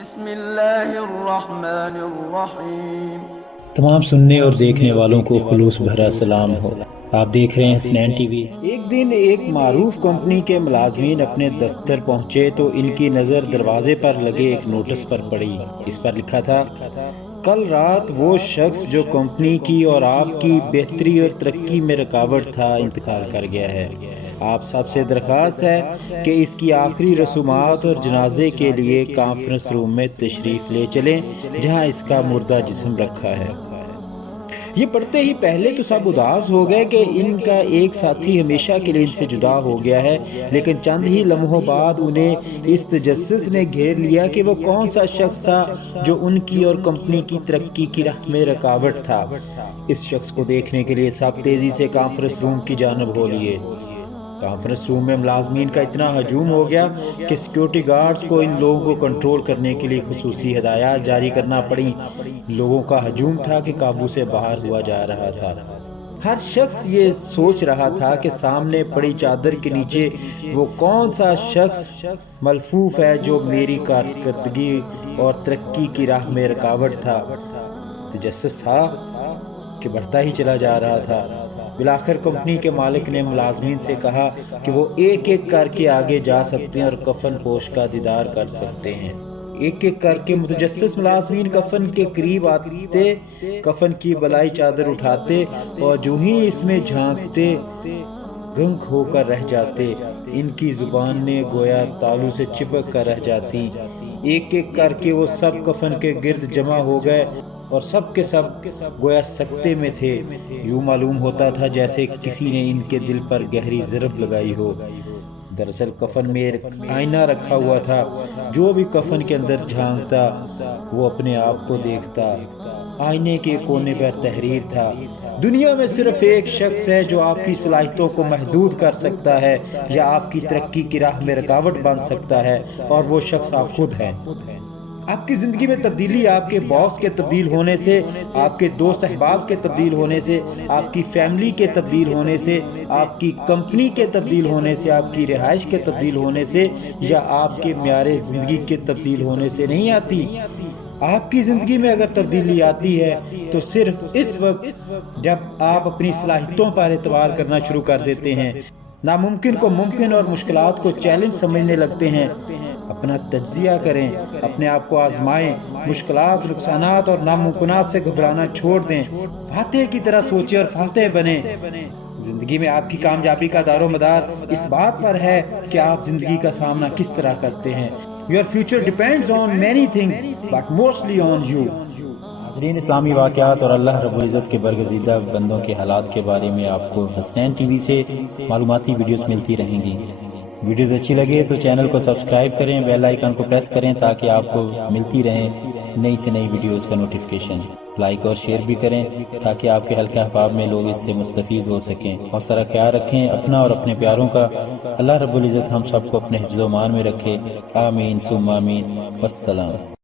بسم اللہ الرحمن الرحیم۔ تمام سننے اور دیکھنے والوں کو خلوص بھرا سلام ہو۔ آپ دیکھ رہے ہیں حسنین ٹی وی۔ ایک دن ایک معروف کمپنی کے ملازمین اپنے دفتر پہنچے تو ان کی نظر دروازے پر لگے ایک نوٹس پر پڑی۔ اس پر لکھا تھا، کل رات وہ شخص جو کمپنی کی اور آپ کی بہتری اور ترقی میں رکاوٹ تھا انتقال کر گیا ہے۔ آپ سب سے درخواست ہے کہ اس کی آخری رسومات اور جنازے کے لیے کانفرنس روم میں تشریف لے چلیں جہاں اس کا مردہ جسم رکھا ہے۔ یہ پڑھتے ہی پہلے تو سب اداس ہو گئے کہ ان کا ایک ساتھی ہمیشہ کے لیے ان سے جدا ہو گیا ہے، لیکن چند ہی لمحوں بعد انہیں اس تجسس نے گھیر لیا کہ وہ کون سا شخص تھا جو ان کی اور کمپنی کی ترقی کی راہ میں رکاوٹ تھا۔ اس شخص کو دیکھنے کے لیے سب تیزی سے کانفرنس روم کی جانب ہو لیے۔ کانفرنس روم میں ملازمین کا اتنا ہجوم ہو گیا کہ سیکیورٹی گارڈز کو ان لوگوں کو کنٹرول کرنے کے لیے خصوصی ہدایات جاری کرنا پڑی۔ لوگوں کا ہجوم تھا کہ قابو سے باہر ہوا جا رہا تھا۔ ہر شخص یہ سوچ رہا تھا کہ سامنے پڑی چادر کے نیچے وہ کون سا شخص ملفوف ہے جو میری کارکردگی اور ترقی کی راہ میں رکاوٹ تھا۔ تجسس تھا کہ بڑھتا ہی چلا جا رہا تھا۔ بالآخر کمپنی کے مالک نے ملازمین سے کہا کہ وہ ایک ایک کر کے آگے جا سکتے ہیں اور کفن پوش کا دیدار کر سکتے ہیں۔ ایک ایک کر کے متجسس ملازمین کفن کے قریب آتے، کفن کی بلائی چادر اٹھاتے اور جو ہی اس میں جھانکتے گنگ ہو کر رہ جاتے۔ ان کی زبان نے گویا تالو سے چپک کر رہ جاتی۔ ایک ایک کر کے وہ سب کفن کے گرد جمع ہو گئے اور سب کے سب گویا سکتے میں تھے۔ یوں معلوم ہوتا تھا جیسے کسی نے ان کے دل پر گہری ضرب لگائی ہو۔ دراصل کفن میں ایک آئینہ رکھا ہوا تھا۔ جو بھی کفن کے اندر جھانکتا وہ اپنے آپ کو دیکھتا۔ آئینے کے کونے پر تحریر تھا، دنیا میں صرف ایک شخص ہے جو آپ کی صلاحیتوں کو محدود کر سکتا ہے یا آپ کی ترقی کی راہ میں رکاوٹ بن سکتا ہے، اور وہ شخص آپ خود ہیں۔ آپ کی زندگی میں تبدیلی آپ کے باس کے تبدیل ہونے سے، آپ کے دوست احباب کے تبدیل ہونے سے، آپ کی فیملی کے تبدیل ہونے سے، آپ کی کمپنی کے تبدیل ہونے سے، آپ کی رہائش کے تبدیل ہونے سے یا آپ کے معیار زندگی کے تبدیل ہونے سے نہیں آتی۔ آپ کی زندگی میں اگر تبدیلی آتی ہے تو صرف اس وقت جب آپ اپنی صلاحیتوں پر اعتبار کرنا شروع کر دیتے ہیں، ناممکن کو ممکن اور مشکلات کو چیلنج سمجھنے لگتے ہیں۔ اپنا تجزیہ کریں، اپنے آپ کو آزمائیں، مشکلات، نقصانات اور ناممکنات سے گھبرانا چھوڑ دیں، فاتح کی طرح سوچیں اور فاتح بنیں۔ زندگی میں آپ کی کامیابی کا دار و مدار اس بات پر ہے کہ آپ زندگی کا سامنا کس طرح کرتے ہیں۔ Your future depends on many things, but mostly on you۔ ناظرین، اسلامی واقعات اور اللہ رب العزت کے برگزیدہ بندوں کے حالات کے بارے میں آپ کو حسنین ٹی وی سے معلوماتی ویڈیوز ملتی رہیں گی۔ ویڈیوز اچھی لگے تو چینل کو سبسکرائب کریں، بیل آئیکن کو پریس کریں تاکہ آپ کو ملتی رہیں نئی سے نئی ویڈیوز کا نوٹیفیکیشن۔ لائک اور شیئر بھی کریں تاکہ آپ کے حلقہ احباب میں لوگ اس سے مستفید ہو سکیں۔ اور سارا خیال رکھیں اپنا اور اپنے پیاروں کا۔ اللہ رب العزت ہم سب کو اپنے حفظ و امان میں رکھے۔ آمین ثم آمین۔ والسلام۔